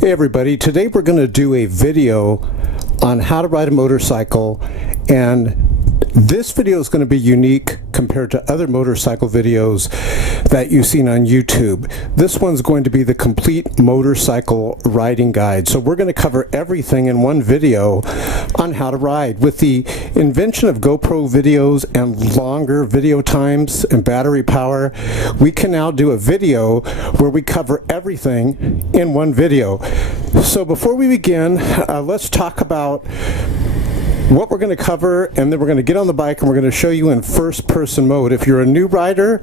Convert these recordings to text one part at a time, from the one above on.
Hey everybody, today we're going to do a video on how to ride a motorcycle, and this video is going to be unique compared to other motorcycle videos that you've seen on YouTube. This one's going to be the complete motorcycle riding guide. So we're going to cover everything in one video on how to ride. With the invention of GoPro videos and longer video times and battery power, we can now do a video where we cover everything in one video. So before we begin, let's talk about what we're going to cover, and then we're going to get on the bike and we're going to show you in first-person mode. If you're a new rider,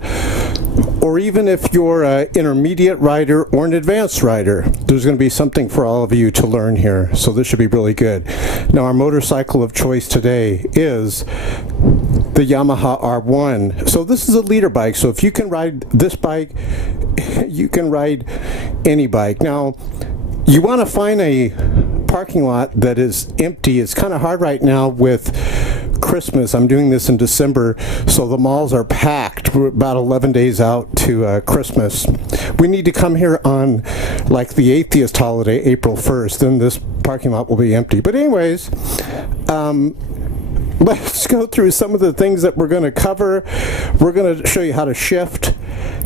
or even if you're an intermediate rider or an advanced rider, there's going to be something for all of you to learn here. So this should be really good. Now, our motorcycle of choice today is the Yamaha R1. So this is a leader bike. So if you can ride this bike, you can ride any bike. Now, you want to find a parking lot that is empty. It's kind of hard right now with Christmas. I'm doing this in December, so the malls are packed. We're about 11 days out to Christmas. We need to come here on like the atheist holiday, April 1st, then this parking lot will be empty. But anyways, let's go through some of the things that we're going to cover. We're going to show you how to shift,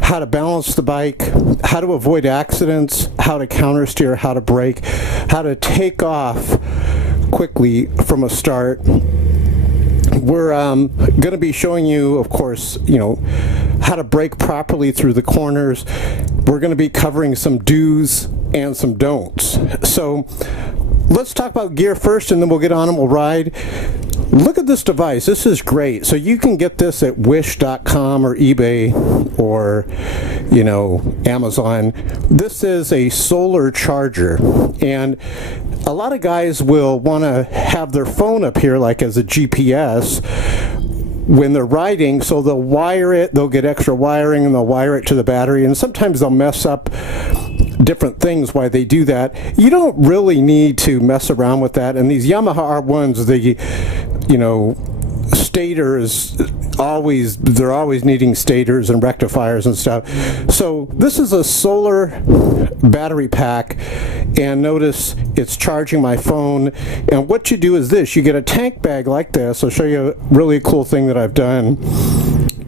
how to balance the bike, how to avoid accidents, how to counter steer, how to brake, how to take off quickly from a start. We're going to be showing you, of course, how to brake properly through the corners. We're going to be covering some do's and some don'ts. So let's talk about gear first, and then we'll get on and we'll ride. Look at this device. This is great. So you can get this at wish.com or eBay or, Amazon. This is a solar charger, and a lot of guys will want to have their phone up here like as a GPS when they're riding, so they'll wire it, they'll get extra wiring, and they'll wire it to the battery, and sometimes they'll mess up different things why they do that. You don't really need to mess around with that. And these Yamaha R1s, stators, they're always needing stators and rectifiers and stuff. So this is a solar battery pack, and notice it's charging my phone. And what you do is this: you get a tank bag like this. I'll show you a really cool thing that I've done.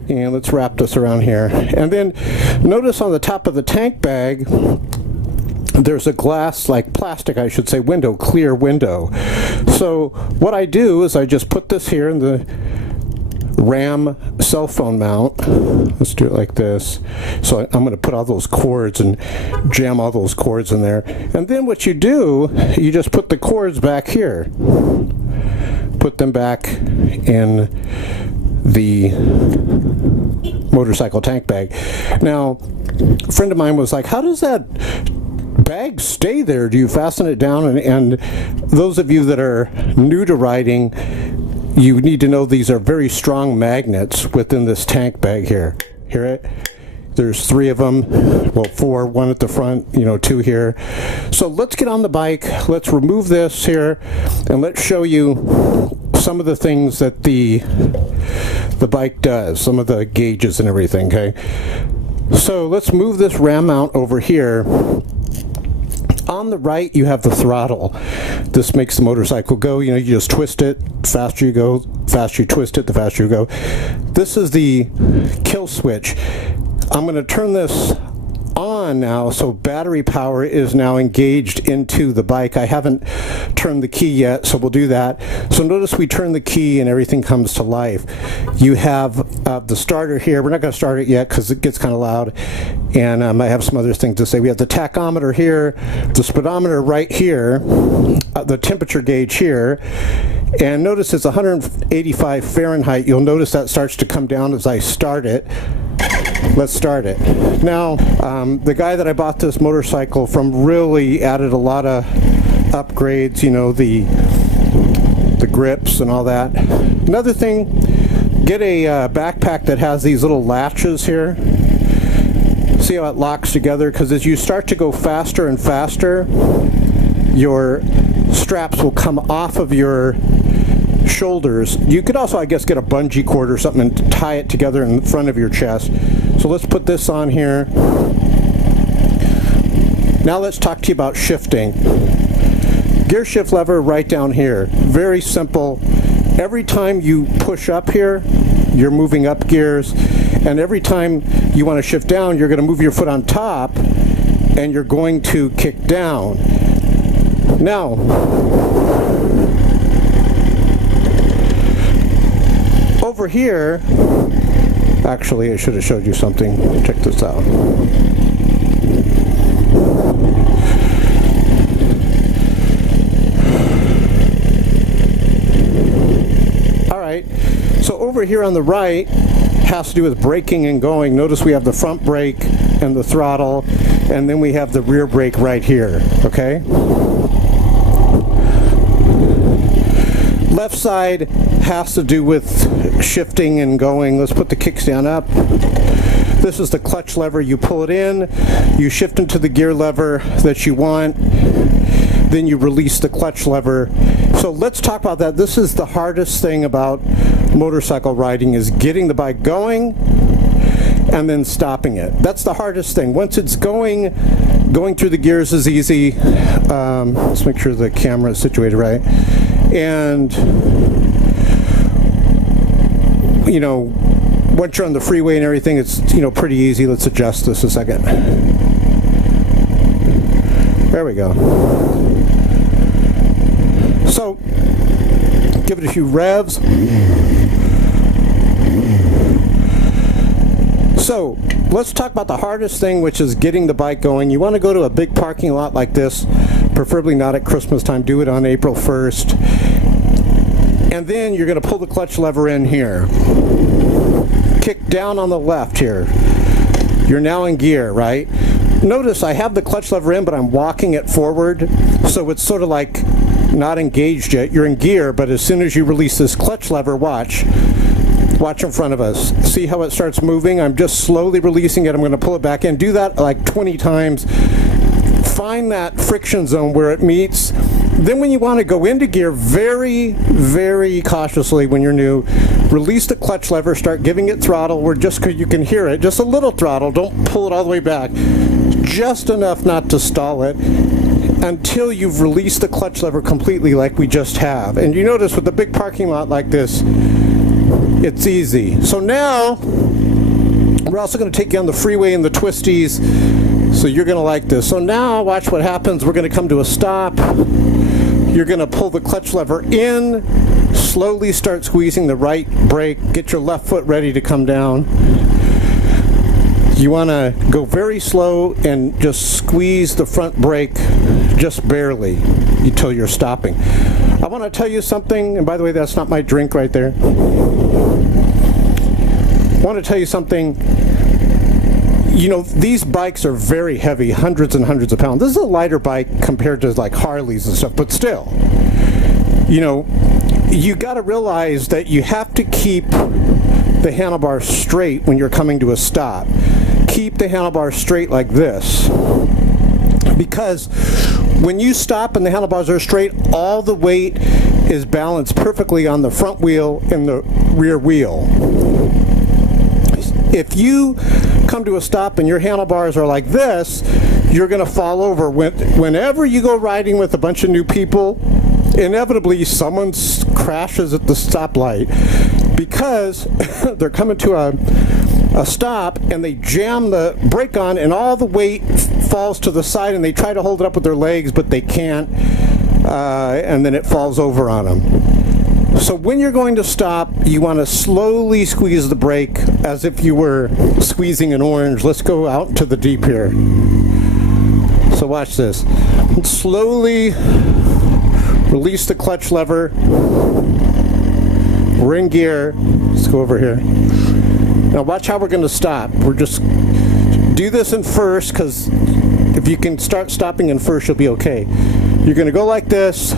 And let's wrap this around here. And then notice on the top of the tank bag, there's a glass, like plastic I should say, window, clear window. So what I do is I just put this here in the RAM cell phone mount. Let's do it like this. So I'm going to put all those cords and jam all those cords in there. And then what you do, you just put the cords back here. Put them back in the motorcycle tank bag. Now, a friend of mine was like, how does that bag stay there? Do you fasten it down? And those of you that are new to riding, you need to know these are very strong magnets within this tank bag here. Hear it? There's 3 of them, well 4, 1 at the front, 2 here. So let's get on the bike, let's remove this here, and let's show you some of the things that the bike does, some of the gauges and everything, okay? So let's move this RAM mount over here. On the right, you have the throttle. This makes the motorcycle go. You just twist it. The faster you go, the faster you twist it, the faster you go. This is the kill switch. I'm going to turn this on now, so battery power is now engaged into the bike. I haven't turned the key yet, so we'll do that. So notice we turn the key and everything comes to life. You have the starter here. We're not going to start it yet because it gets kind of loud, and I have some other things to say. We have the tachometer here, the speedometer right here, the temperature gauge here, and notice it's 185 Fahrenheit. You'll notice that starts to come down as I start it. Let's start it. Now, the guy that I bought this motorcycle from really added a lot of upgrades, the grips and all that. Another thing, get a backpack that has these little latches here. See how it locks together? Because as you start to go faster and faster, your straps will come off of your shoulders. You could also, I guess, get a bungee cord or something and tie it together in front of your chest. So let's put this on here. Now let's talk to you about shifting. Gear shift lever right down here. Very simple. Every time you push up here, you're moving up gears. And every time you want to shift down, you're going to move your foot on top and you're going to kick down. Now, over here, actually I should have showed you something. Check this out. Alright, so over here on the right has to do with braking and going. Notice we have the front brake and the throttle, and then we have the rear brake right here, okay? Left side has to do with shifting and going. Let's put the kickstand up. This is the clutch lever. You pull it in, you shift into the gear lever that you want, then you release the clutch lever. So let's talk about that. This is the hardest thing about motorcycle riding, is getting the bike going and then stopping it. That's the hardest thing. Once it's going through the gears is easy. Let's make sure the camera is situated right. And you know, once you're on the freeway and everything, it's, you know, pretty easy. Let's adjust this a second. There we go. So give it a few revs. So let's talk about the hardest thing, which is getting the bike going. You want to go to a big parking lot like this, preferably not at Christmas time. Do it on April 1st. And then you're going to pull the clutch lever in here. Kick down on the left here. You're now in gear, right? Notice I have the clutch lever in, but I'm walking it forward. So it's sort of like not engaged yet. You're in gear, but as soon as you release this clutch lever, watch in front of us. See how it starts moving? I'm just slowly releasing it. I'm going to pull it back in. Do that like 20 times. Find that friction zone where it meets. Then when you want to go into gear, very, very cautiously when you're new, release the clutch lever, start giving it throttle, where just because you can hear it, just a little throttle, don't pull it all the way back, just enough not to stall it, until you've released the clutch lever completely like we just have. And you notice with a big parking lot like this, it's easy. So now, we're also going to take you on the freeway and the twisties, so you're going to like this. So now, watch what happens. We're going to come to a stop. You're going to pull the clutch lever in, slowly start squeezing the right brake, get your left foot ready to come down. You want to go very slow and just squeeze the front brake just barely until you're stopping. I want to tell you something, and by the way, that's not my drink right there. I want to tell you something. You know, these bikes are very heavy, hundreds and hundreds of pounds. This is a lighter bike compared to like Harleys and stuff, but still, you know, you got to realize that you have to keep the handlebars straight when you're coming to a stop. Keep the handlebars straight like this, because when you stop and the handlebars are straight, all the weight is balanced perfectly on the front wheel and the rear wheel. If you come to a stop and your handlebars are like this, you're going to fall over. Whenever you go riding with a bunch of new people, inevitably someone crashes at the stoplight because they're coming to a stop and they jam the brake on and all the weight falls to the side, and they try to hold it up with their legs, but they can't, and then it falls over on them. So when you're going to stop, you want to slowly squeeze the brake as if you were squeezing an orange. Let's go out into the deep here. So watch this. Slowly release the clutch lever. We're in gear. Let's go over here. Now watch how we're going to stop. We're just do this in first, because if you can start stopping in first, you'll be okay. You're going to go like this.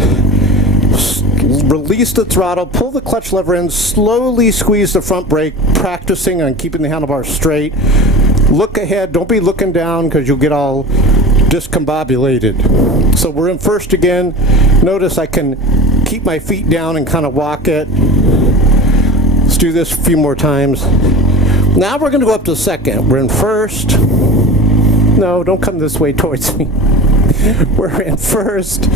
Release the throttle, pull the clutch lever in, slowly squeeze the front brake, practicing on keeping the handlebars straight. Look ahead, don't be looking down because you'll get all discombobulated. So we're in first again. Notice I can keep my feet down and kind of walk it. Let's do this a few more times. Now we're going to go up to second. We're in first. No, don't come this way towards me. We're in first,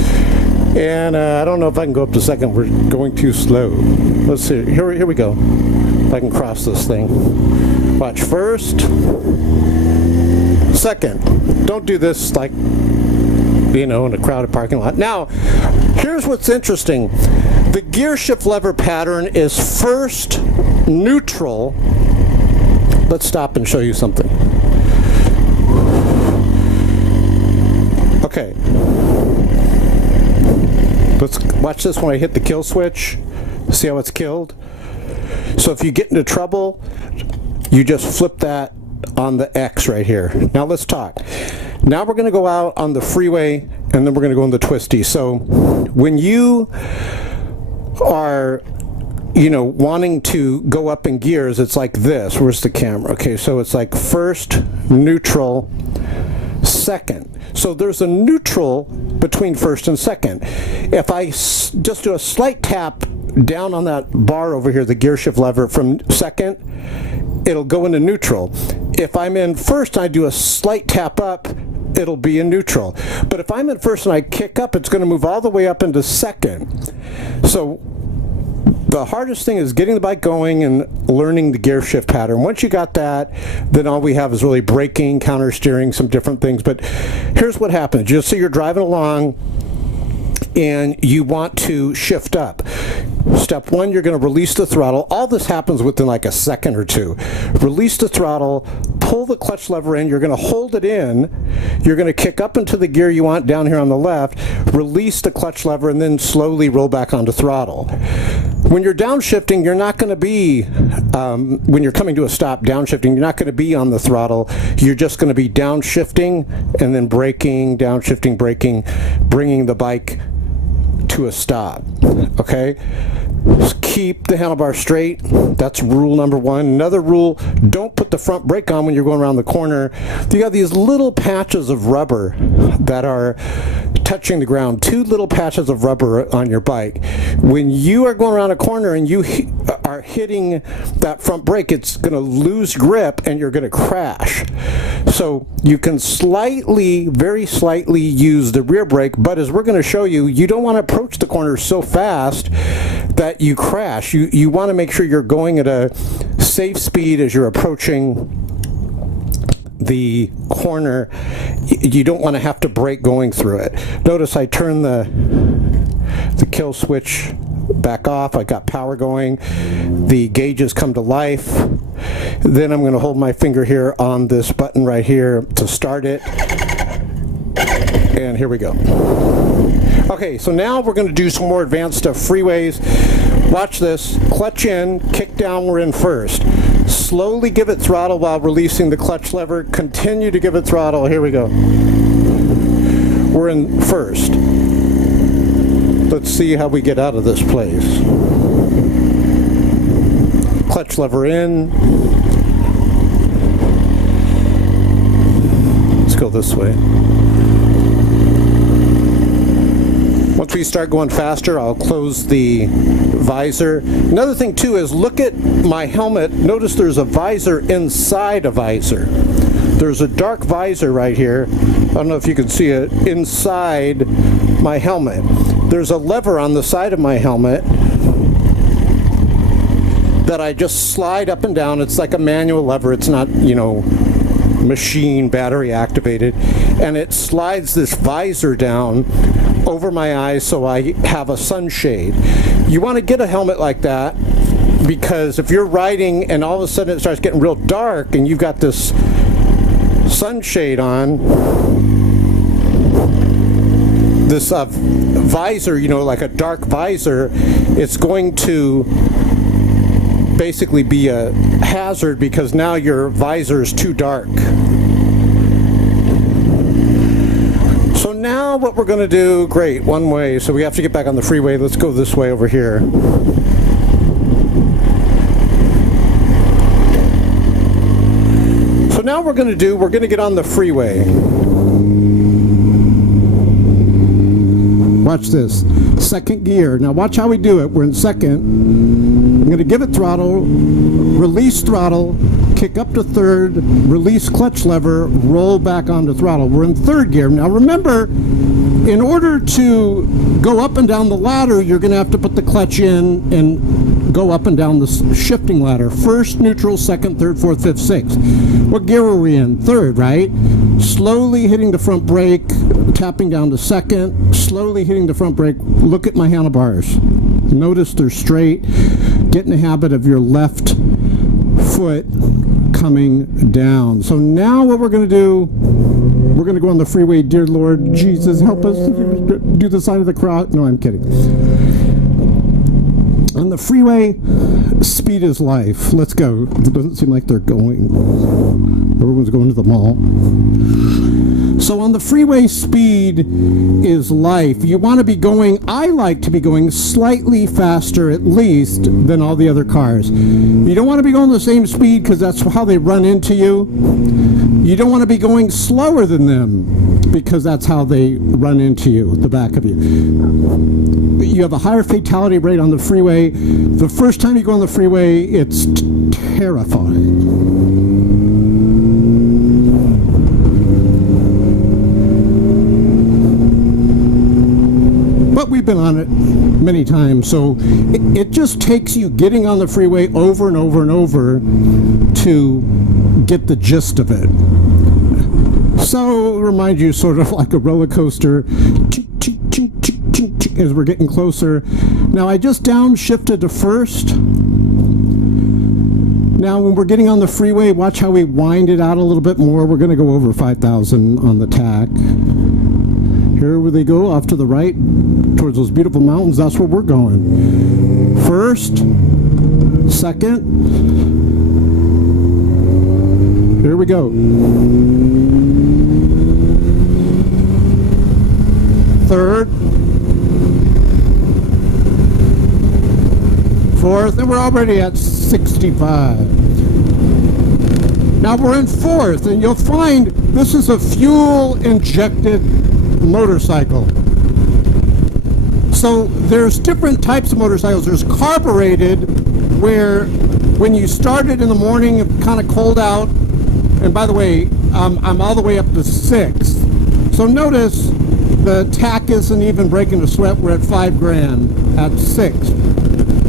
and I don't know if I can go up to second. We're going too slow. Let's see. Here we go. If I can cross this thing. Watch. First, second. Don't do this like, in a crowded parking lot. Now, here's what's interesting. The gear shift lever pattern is first neutral. Let's stop and show you something. Okay. Let's watch this when I hit the kill switch. See how it's killed? So if you get into trouble, you just flip that on the X right here. Now let's talk. Now we're going to go out on the freeway, and then we're going to go in the twisty. So when you are, wanting to go up in gears, it's like this. Where's the camera? Okay, so it's like first, neutral, second. So there's a neutral between first and second. If I just do a slight tap down on that bar over here, the gear shift lever from second, it'll go into neutral. If I'm in first and I do a slight tap up, it'll be in neutral. But if I'm in first and I kick up, it's going to move all the way up into second. So the hardest thing is getting the bike going and learning the gear shift pattern. Once you got that, then all we have is really braking, counter steering, some different things. But here's what happens. Just so you're driving along and you want to shift up. Step one, you're going to release the throttle. All this happens within like a second or two. Release the throttle, pull the clutch lever in, you're going to hold it in, you're going to kick up into the gear you want down here on the left, release the clutch lever, and then slowly roll back onto throttle. When you're downshifting, you're not going to be, when you're coming to a stop downshifting, you're not going to be on the throttle. You're just going to be downshifting and then braking, downshifting, braking, bringing the bike to a stop. Okay? Just keep the handlebar straight. That's rule number one. Another rule, don't put the front brake on when you're going around the corner. You got these little patches of rubber that are touching the ground, two little patches of rubber on your bike. When you are going around a corner and you are hitting that front brake, it's going to lose grip and you're going to crash. So you can slightly, very slightly use the rear brake, but as we're going to show you, you don't want to approach the corner so fast that you crash. You want to make sure you're going at a safe speed as you're approaching the corner. You don't want to have to brake going through it. Notice I turn the kill switch back off. I got power going. The gauges come to life. Then I'm going to hold my finger here on this button right here to start it. And here we go. Okay, so now we're going to do some more advanced stuff. Freeways. Watch this. Clutch in, kick down, we're in first. Slowly give it throttle while releasing the clutch lever. Continue to give it throttle. Here we go. We're in first. Let's see how we get out of this place. Clutch lever in. Let's go this way. Once we start going faster, I'll close the visor. Another thing too is look at my helmet. Notice there's a visor inside a visor. There's a dark visor right here. I don't know if you can see it inside my helmet. There's a lever on the side of my helmet that I just slide up and down. It's like a manual lever. It's not, machine battery activated. And it slides this visor down over my eyes so I have a sunshade. You want to get a helmet like that because if you're riding and all of a sudden it starts getting real dark and you've got this sunshade on, this visor, like a dark visor, it's going to basically be a hazard because now your visor is too dark. So now what we're going to do, great, one way, so we have to get back on the freeway. Let's go this way over here. So now we're going to get on the freeway. Watch this, second gear. Now watch how we do it. We're in second. I'm going to give it throttle, release throttle, kick up to third, release clutch lever, roll back onto throttle. We're in third gear. Now remember, in order to go up and down the ladder, you're going to have to put the clutch in and go up and down the shifting ladder. First, neutral, second, third, fourth, fifth, sixth. What gear are we in? Third, right? Slowly hitting the front brake, tapping down to second, slowly hitting the front brake. Look at my handlebars. Notice they're straight. Get in the habit of your left foot coming down. So now what we're going to do, we're going to go on the freeway. Dear Lord Jesus, help us do the sign of the cross. No, I'm kidding. On the freeway, speed is life. Let's go. It doesn't seem like they're going. Everyone's going to the mall. So on the freeway, speed is life. You want to be going, I like to be going slightly faster at least than all the other cars. You don't want to be going the same speed because that's how they run into you. You don't want to be going slower than them because that's how they run into you, the back of you. You have a higher fatality rate on the freeway. The first time you go on the freeway, it's terrifying. But we've been on it many times, so it just takes you getting on the freeway over and over and over to get the gist of it. So remind you, sort of like a roller coaster, as we're getting closer. Now I just downshifted to first. Now when we're getting on the freeway, watch how we wind it out a little bit more. We're going to go over 5,000 on the tack. Here they go off to the right towards those beautiful mountains. That's where we're going. First, second. Here we go. Third. Fourth, and we're already at 65. Now we're in fourth, and you'll find this is a fuel-injected motorcycle. So there's different types of motorcycles. There's carbureted, where when you start it in the morning, it's kind of cold out. And by the way, I'm all the way up to 6. So notice the tack isn't even breaking a sweat. We're at 5 grand at 6.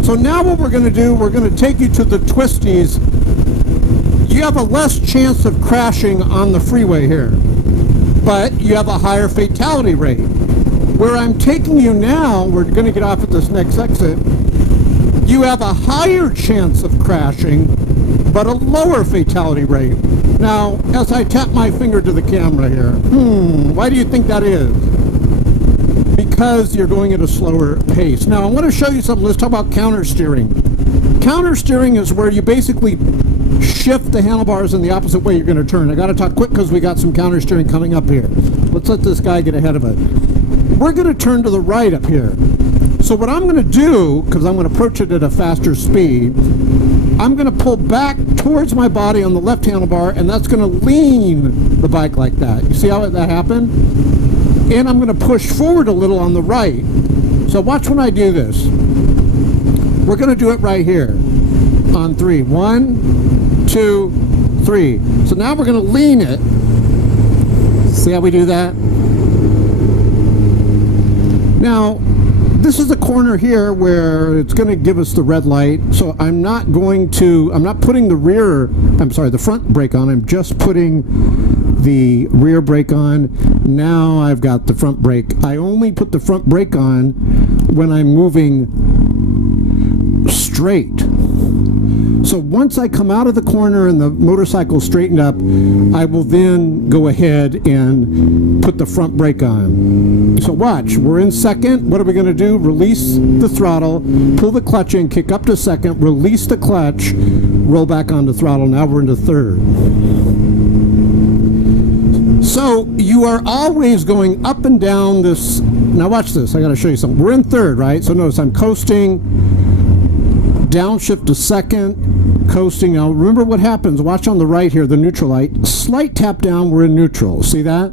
So now what we're going to do, we're going to take you to the twisties. You have a less chance of crashing on the freeway here, but you have a higher fatality rate. Where I'm taking you now, we're going to get off at this next exit, you have a higher chance of crashing, but a lower fatality rate. Now, as I tap my finger to the camera here, why do you think that is? Because you're going at a slower pace. Now, I want to show you something. Let's talk about counter steering. Counter steering is where you basically shift the handlebars in the opposite way you're going to turn. I got to talk quick because we got some counter steering coming up here. Let's let this guy get ahead of it. We're going to turn to the right up here. So what I'm going to do, because I'm going to approach it at a faster speed, I'm going to pull back towards my body on the left handlebar, and that's going to lean the bike like that. You see how that happened? And I'm going to push forward a little on the right. So watch when I do this. We're going to do it right here on 3. 1, 2, 3. So now we're going to lean it. See how we do that? Now, this is a corner here where it's going to give us the red light. So I'm not putting the front brake on. I'm just putting the rear brake on. Now I've got the front brake. I only put the front brake on when I'm moving straight. So once I come out of the corner and the motorcycle straightened up, I will then go ahead and put the front brake on. So watch, we're in second. What are we going to do? Release the throttle, pull the clutch in, kick up to second, release the clutch, roll back onto throttle. Now we're into third. So you are always going up and down this. Now watch this, I got to show you something. We're in third, right? So notice I'm coasting, downshift to second, coasting. Now remember what happens. Watch on the right here, the neutral light. Slight tap down, we're in neutral. See that?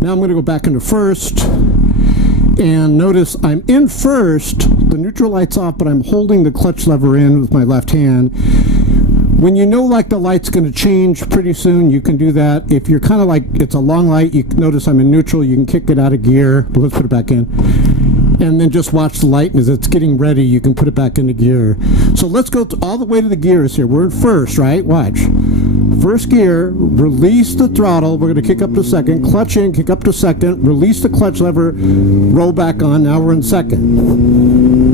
Now I'm going to go back into first. And notice I'm in first. The neutral light's off, but I'm holding the clutch lever in with my left hand. When you know like the light's going to change pretty soon, you can do that. If you're kind of like, it's a long light, you notice I'm in neutral, you can kick it out of gear. But let's put it back in. And then just watch the light, and as it's getting ready, you can put it back into gear. So let's go all the way to the gears here. We're in first, right? Watch. First gear, release the throttle. We're going to kick up to second. Clutch in, kick up to second. Release the clutch lever, roll back on. Now we're in second.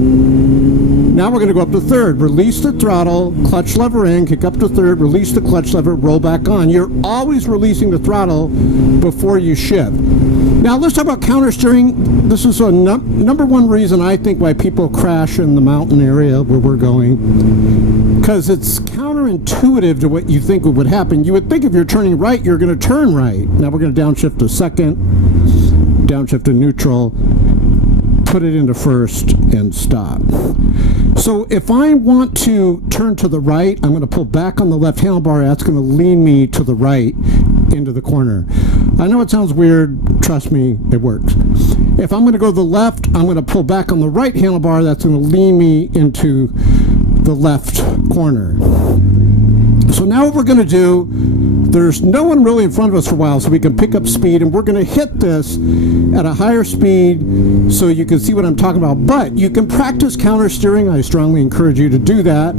Now we're going to go up to third. Release the throttle, clutch lever in, kick up to third, release the clutch lever, roll back on. You're always releasing the throttle before you shift. Now let's talk about counter steering. This is a number one reason I think why people crash in the mountain area where we're going, because it's counterintuitive to what you think would happen. You would think if you're turning right, you're going to turn right. Now we're going to downshift to second, downshift to neutral, put it into first, and stop. So if I want to turn to the right, I'm going to pull back on the left handlebar. That's going to lean me to the right into the corner. I know it sounds weird. Trust me, it works. If I'm going to go to the left, I'm going to pull back on the right handlebar. That's going to lean me into the left corner. So now what we're going to do, there's no one really in front of us for a while, so we can pick up speed, and we're going to hit this at a higher speed so you can see what I'm talking about. But you can practice counter steering. I strongly encourage you to do that.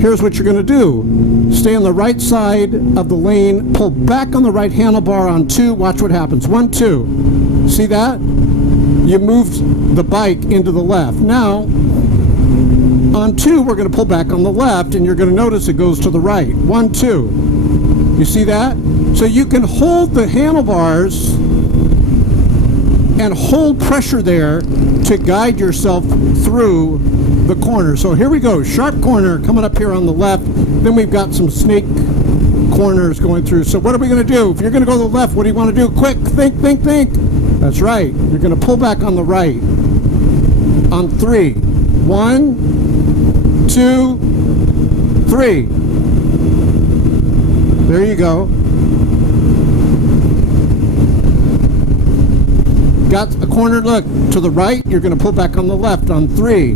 Here's what you're going to do. Stay on the right side of the lane, pull back on the right handlebar on 2. Watch what happens. 1, 2. See that? You moved the bike into the left. Now, on 2, we're going to pull back on the left, and you're going to notice it goes to the right. 1, 2. You see that? So you can hold the handlebars and hold pressure there to guide yourself through the corner. So here we go. Sharp corner coming up here on the left. Then we've got some snake corners going through. So what are we going to do? If you're going to go to the left, what do you want to do? Quick, think, think, think. That's right. You're going to pull back on the right on 3. 1, 2, 3. There you go. Got a corner, look, to the right, you're going to pull back on the left on 3.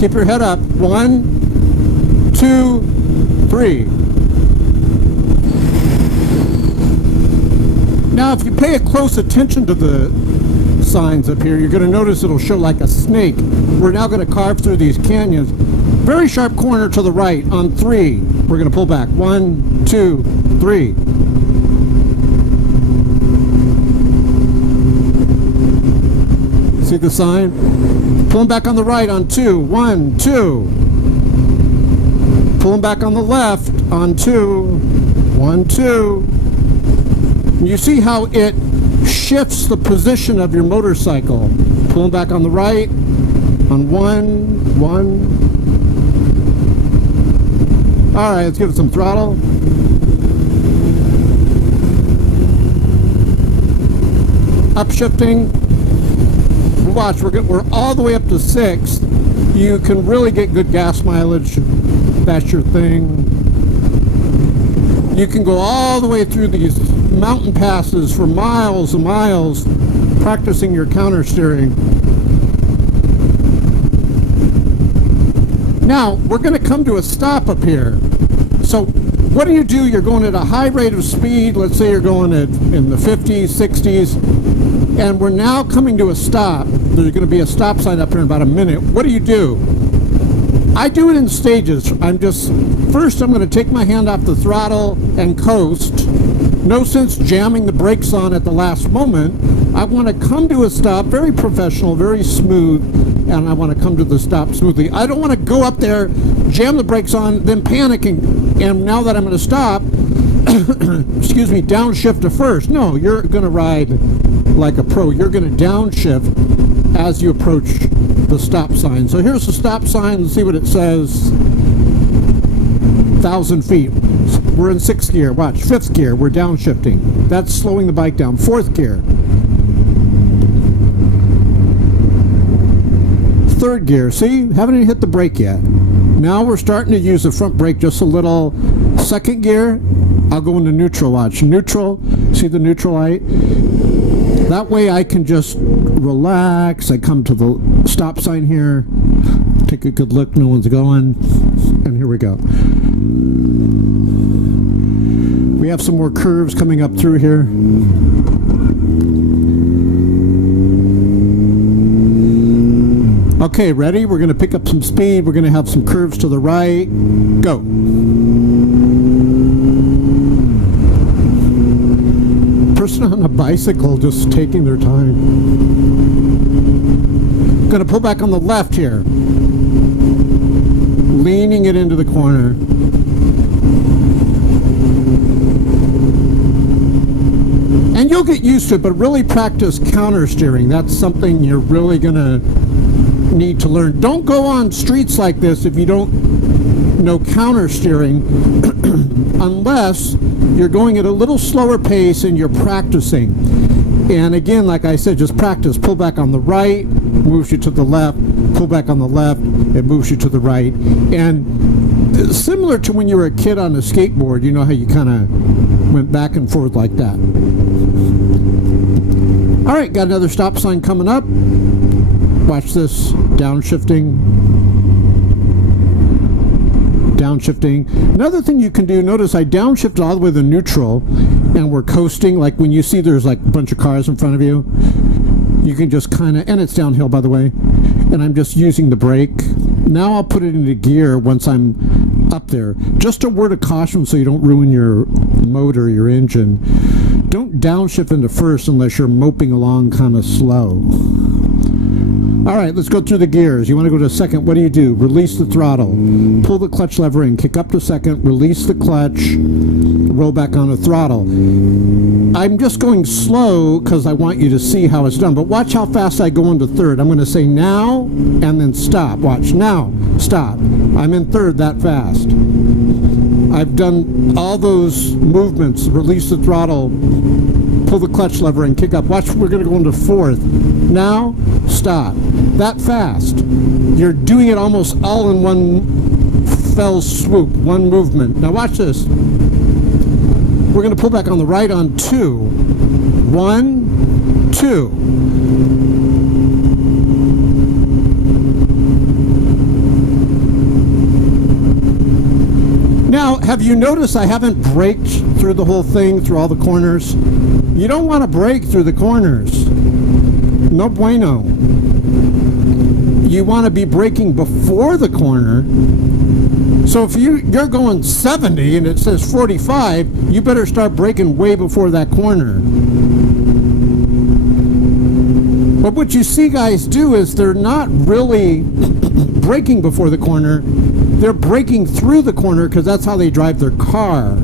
Keep your head up. 1, 2, 3. Now, if you pay a close attention to the signs up here, you're going to notice it'll show like a snake. We're now going to carve through these canyons. Very sharp corner to the right on 3. We're going to pull back. 1, 2, 3. See the sign? Pulling back on the right on 2. 1, 2. Pulling back on the left on 2. 1, 2. You see how it shifts the position of your motorcycle. Pulling back on the right on 1, 1. All right, let's give it some throttle. Upshifting. Watch, we're all the way up to 6. You can really get good gas mileage. That's your thing. You can go all the way through these mountain passes for miles and miles practicing your counter steering. Now, we're going to come to a stop up here. So what do? You're going at a high rate of speed. Let's say you're going in the 50s, 60s, and we're now coming to a stop. There's going to be a stop sign up here in about a minute. What do? I do it in stages. First I'm going to take my hand off the throttle and coast. No sense jamming the brakes on at the last moment. I want to come to a stop, very professional, very smooth, and I want to come to the stop smoothly. I don't want to go up there, jam the brakes on, then panicking, and now that I'm going to stop, excuse me, downshift to first. No, you're going to ride like a pro. You're going to downshift as you approach the stop sign. So here's the stop sign. Let's see what it says. 1,000 feet. We're in 6th gear. Watch. 5th gear. We're downshifting. That's slowing the bike down. 4th gear. 3rd gear. See? Haven't even hit the brake yet. Now we're starting to use the front brake just a little. 2nd gear. I'll go into neutral. Watch. Neutral. See the neutral light? That way I can just relax. I come to the stop sign here, take a good look, no one's going, And here we go. We have some more curves coming up through here. Okay, ready? We're going to pick up some speed. We're going to have some curves to the right. Go. Person on a bicycle just taking their time. Going to pull back on the left here. Leaning it into the corner. And you'll get used to it, but really practice counter steering. That's something you're really going to need to learn. Don't go on streets like this if you don't know counter steering unless you're going at a little slower pace and you're practicing. And again, like I said, just practice. Pull back on the right, moves you to the left. Pull back on the left, it moves you to the right. And similar to when you were a kid on a skateboard, you know how you kind of went back and forth like that. All right, got another stop sign coming up. Watch this, downshifting. Downshifting. Another thing you can do, notice I downshifted all the way to neutral and we're coasting, like when you see there's like a bunch of cars in front of you, you can just kind of, and it's downhill by the way, and I'm just using the brake. Now I'll put it into gear once I'm up there. Just a word of caution so you don't ruin your motor, your engine. Don't downshift into first unless you're moping along kind of slow. All right, let's go through the gears. You want to go to second, what do? Release the throttle. Pull the clutch lever in, kick up to second, release the clutch, roll back on the throttle. I'm just going slow because I want you to see how it's done, but watch how fast I go into third. I'm going to say now and then stop. Watch, now, stop. I'm in third that fast. I've done all those movements, release the throttle, pull the clutch lever and kick up. Watch, we're going to go into fourth. Now, stop. That fast. You're doing it almost all in one fell swoop, one movement. Now watch this. We're going to pull back on the right on 2. 1, 2. Now, have you noticed I haven't braked through the whole thing, through all the corners? You don't want to brake through the corners. No bueno. You want to be braking before the corner. So if you're going 70 and it says 45, you better start braking way before that corner. But what you see guys do is they're not really braking before the corner. They're braking through the corner because that's how they drive their car.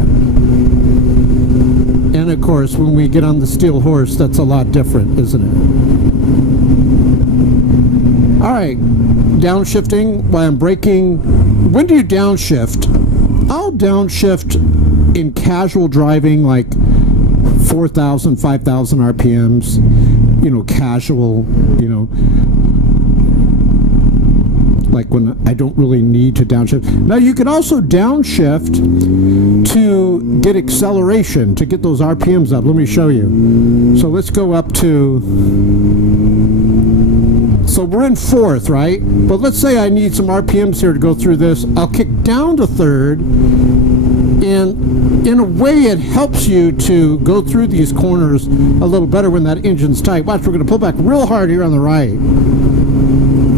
And of course, when we get on the steel horse, that's a lot different, isn't it? All right, downshifting while I'm braking. When do you downshift? I'll downshift in casual driving, like 4,000, 5,000 RPMs, you know, casual, you know, like when I don't really need to downshift. Now you can also downshift to get acceleration, to get those RPMs up. Let me show you. So let's go up to, so we're in fourth, right? But let's say I need some RPMs here to go through this. I'll kick down to third, and in a way it helps you to go through these corners a little better when that engine's tight. Watch, we're gonna pull back real hard here on the right.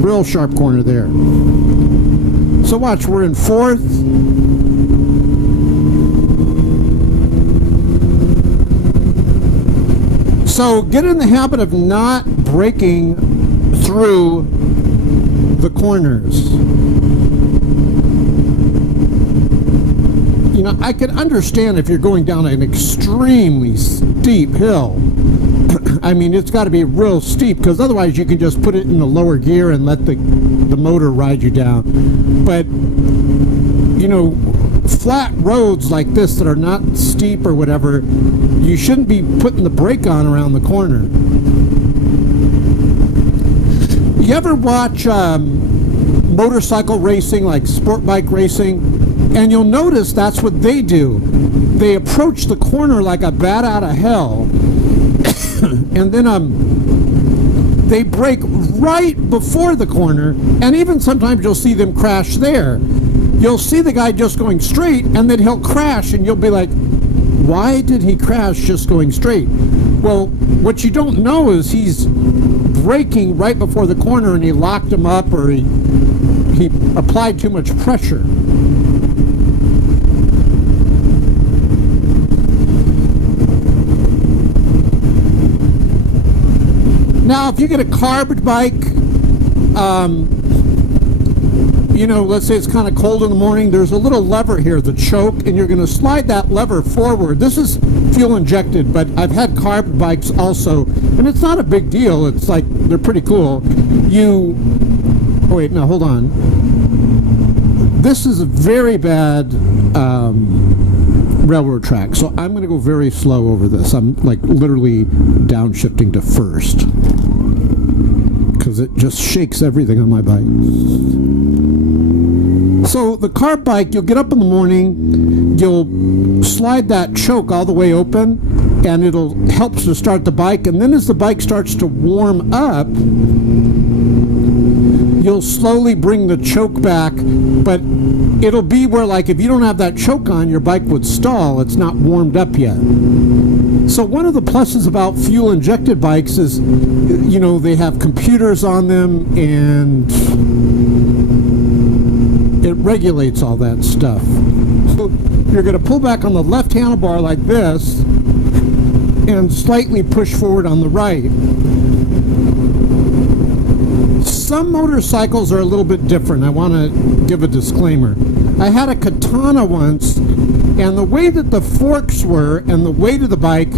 Real sharp corner there. So watch, we're in fourth. So get in the habit of not braking through the corners. You know, I can understand if you're going down an extremely steep hill. I mean, it's got to be real steep because otherwise you can just put it in the lower gear and let the motor ride you down. But, you know, flat roads like this that are not steep or whatever, you shouldn't be putting the brake on around the corner. You ever watch motorcycle racing, like sport bike racing? And you'll notice that's what they do. They approach the corner like a bat out of hell. And then they brake right before the corner, and even sometimes you'll see them crash there. you'll see the guy just going straight, and then he'll crash, and you'll be like, why did he crash just going straight? Well, what you don't know is he's braking right before the corner, and he locked him up, or he applied too much pressure. Now, if you get a carbed bike, you know, let's say it's kind of cold in the morning, there's a little lever here, the choke, and you're going to slide that lever forward. This is fuel injected, but I've had carbed bikes also, and it's not a big deal. It's like, they're pretty cool. Oh wait, now hold on. This is a very bad railroad track, so I'm going to go very slow over this. I'm like literally downshifting to first, because it just shakes everything on my bike. So the carb bike, you'll get up in the morning, you'll slide that choke all the way open, and it'll help to start the bike, and then as the bike starts to warm up, you'll slowly bring the choke back, but it'll be where, like, if you don't have that choke on, your bike would stall. It's not warmed up yet. So one of the pluses about fuel injected bikes is, you know, they have computers on them, and it regulates all that stuff. So you're going to pull back on the left handlebar like this and slightly push forward on the right. Some motorcycles are a little bit different. I want to give a disclaimer. I had a Katana once, and the way that the forks were and the weight of the bike,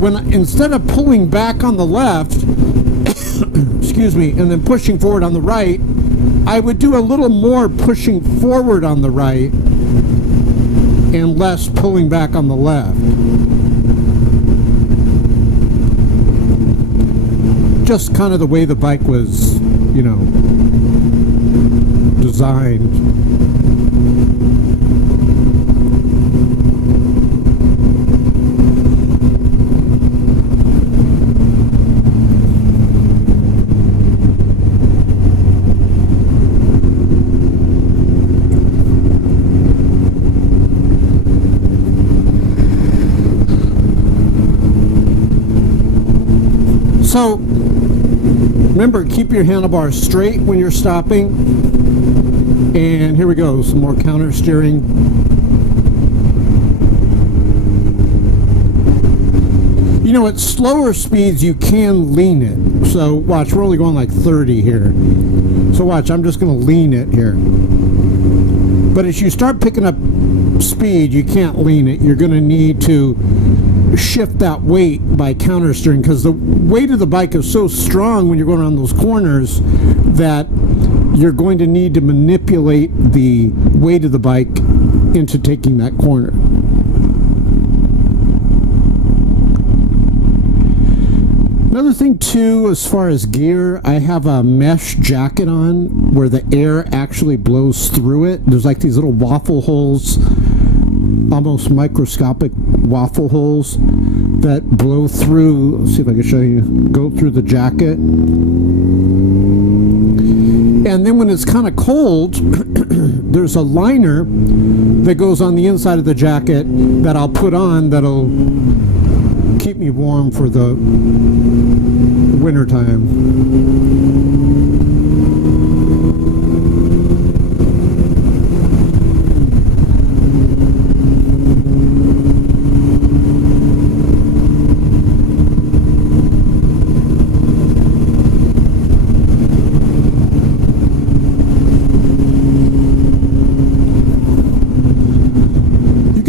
when instead of pulling back on the left, excuse me, and then pushing forward on the right, I would do a little more pushing forward on the right and less pulling back on the left. Just kind of the way the bike was, you know, designed. So, remember, keep your handlebars straight when you're stopping. And here we go, some more counter steering. You know, at slower speeds, you can lean it. So, watch, we're only going like 30 here. So, watch, I'm just going to lean it here. But as you start picking up speed, you can't lean it. You're going to need to shift that weight by counter steering, because the weight of the bike is so strong when you're going around those corners that you're going to need to manipulate the weight of the bike into taking that corner. Another thing too, as far as gear, I have a mesh jacket on where the air actually blows through it. There's like these little waffle holes, almost microscopic waffle holes that blow through. Let's see if I can show you. Go through the jacket. And then when it's kind of cold, there's a liner that goes on the inside of the jacket that I'll put on that'll keep me warm for the winter time.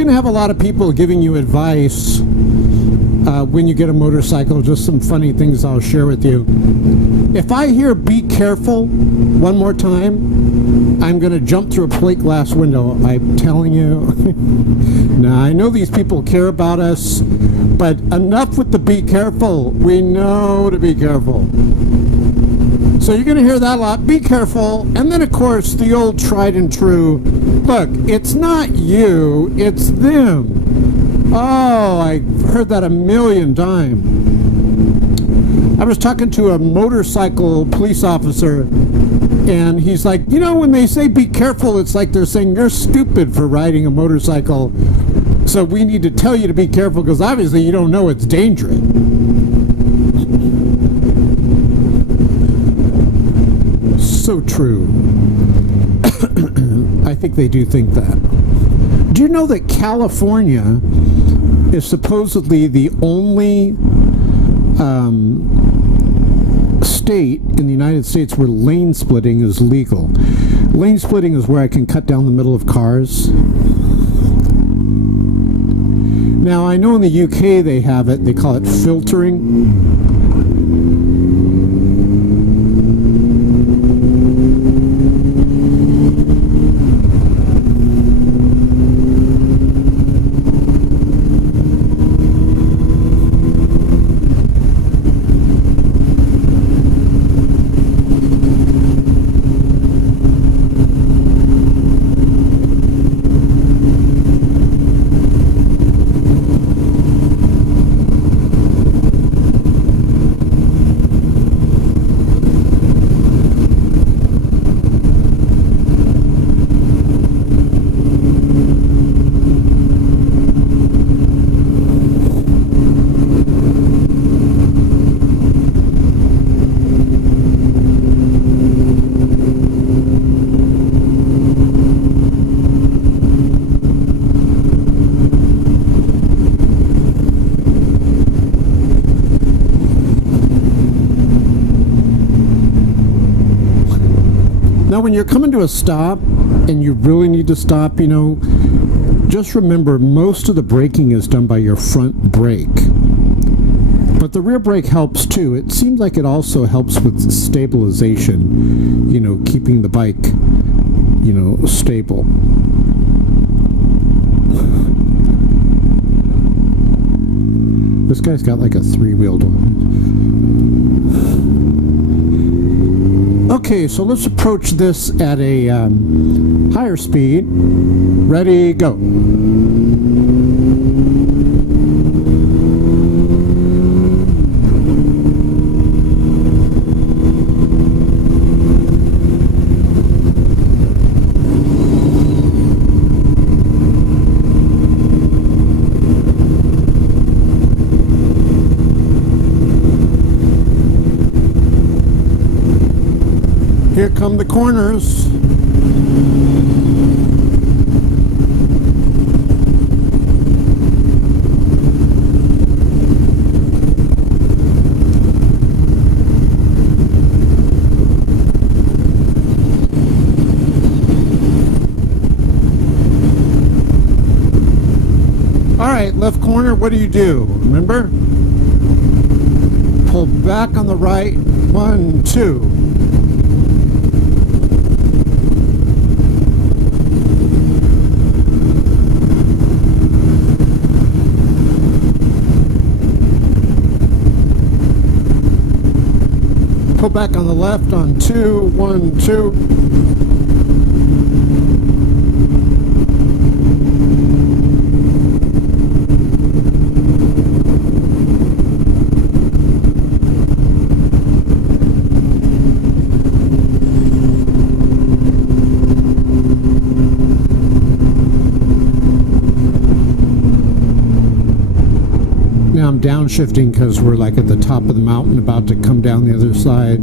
Have a lot of people giving you advice when you get a motorcycle. Just some funny things I'll share with you. If I hear "be careful" one more time, I'm going to jump through a plate glass window. I'm telling you. Now, I know these people care about us, but enough with the "be careful." We know to be careful. So you're going to hear that a lot. Be careful. And then, of course, the old tried and true, look, it's not you, it's them. Oh, I've heard that a million times. I was talking to a motorcycle police officer And he's like, you know, when they say be careful, it's like they're saying you're stupid for riding a motorcycle. So we need to tell you to be careful because obviously you don't know it's dangerous. So true. I think they do think that. Do you know that California is supposedly the only state in the United States where lane splitting is legal? Lane splitting is where I can cut down the middle of cars. Now, I know in the UK they have it, they call it filtering. Now, when you're coming to a stop and you really need to stop, you know, just remember most of the braking is done by your front brake. But the rear brake helps too. It seems like it also helps with stabilization, you know, keeping the bike, you know, stable. This guy's got like a three-wheeled one. Okay, so let's approach this at a higher speed. Ready, go. Here come the corners. All right, left corner, what do you do? Remember? Pull back on the right. 1, 2. Pull back on the left on 2, 1, 2. Now I'm downshifting because we're like at the top of the mountain about to come down the other side.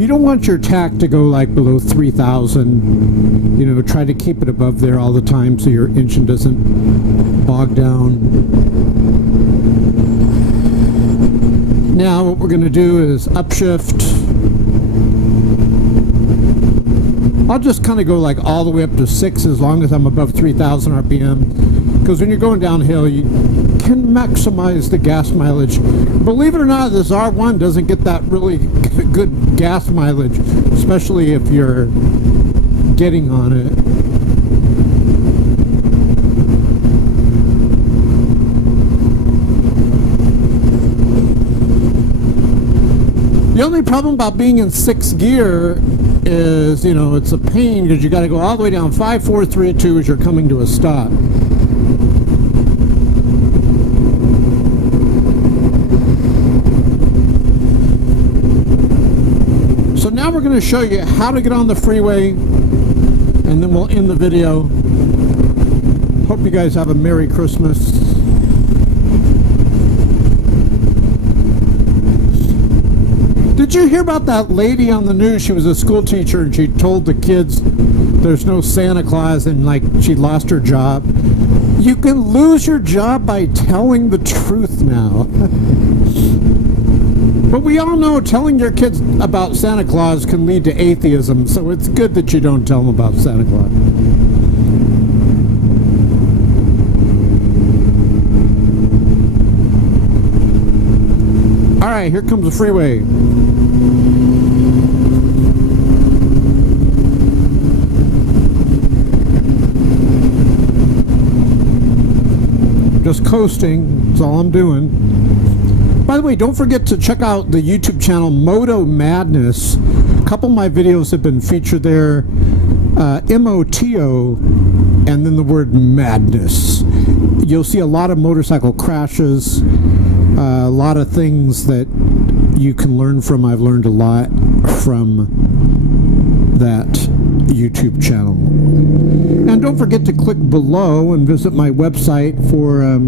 You don't want your tach to go like below 3,000. You know, try to keep it above there all the time so your engine doesn't bog down. Now what we're going to do is upshift. I'll just kind of go like all the way up to 6 as long as I'm above 3,000 RPM. Because when you're going downhill, you can maximize the gas mileage. Believe it or not, this R1 doesn't get that really good gas mileage, especially if you're getting on it. only problem about being in 6th gear is, you know, it's a pain because you got to go all the way down 5, 4, 3, 2 as you're coming to a stop. So now we're going to show you how to get on the freeway, and then we'll end the video. Hope you guys have a Merry Christmas. Did you hear about that lady on the news? She was a school teacher and she told the kids there's no Santa Claus, and like she lost her job. You can lose your job by telling the truth now. But we all know telling your kids about Santa Claus can lead to atheism, so it's good that you don't tell them about Santa Claus. All right, here comes the freeway. Just coasting, that's all I'm doing. By the way, don't forget to check out the YouTube channel Moto Madness. A couple of my videos have been featured there. MOTO and then the word madness. You'll see a lot of motorcycle crashes, a lot of things that you can learn from. I've learned a lot from that YouTube channel. And don't forget to click below and visit my website for a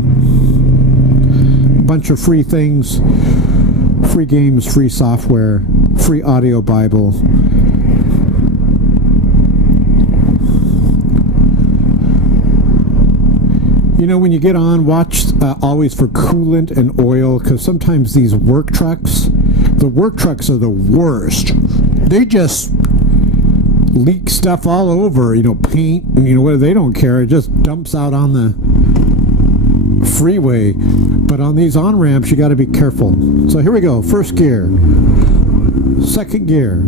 bunch of free things, free games, free software, free audio Bible. You know, when you get on, watch always for coolant and oil, because sometimes these work trucks, the work trucks are the worst. They just leak stuff all over, you know, paint, and you know what, they don't care. It just dumps out on the freeway. But on these on-ramps, you got to be careful. So here we go. First gear, second gear.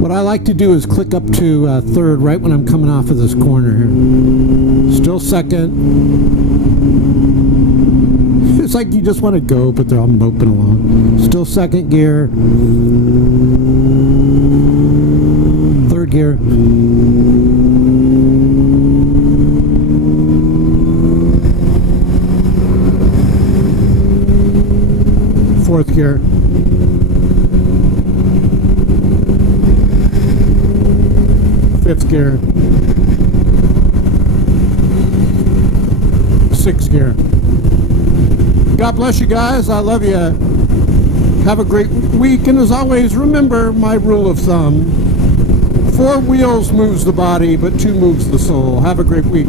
What I like to do is click up to third right when I'm coming off of this corner here. Still second. It's like you just want to go, but they're all moping along. Still second gear. Third gear. Fourth gear. Fifth gear. Sixth gear. God bless you guys. I love you. Have a great week. And as always, remember my rule of thumb. 4 wheels moves the body, but 2 moves the soul. Have a great week.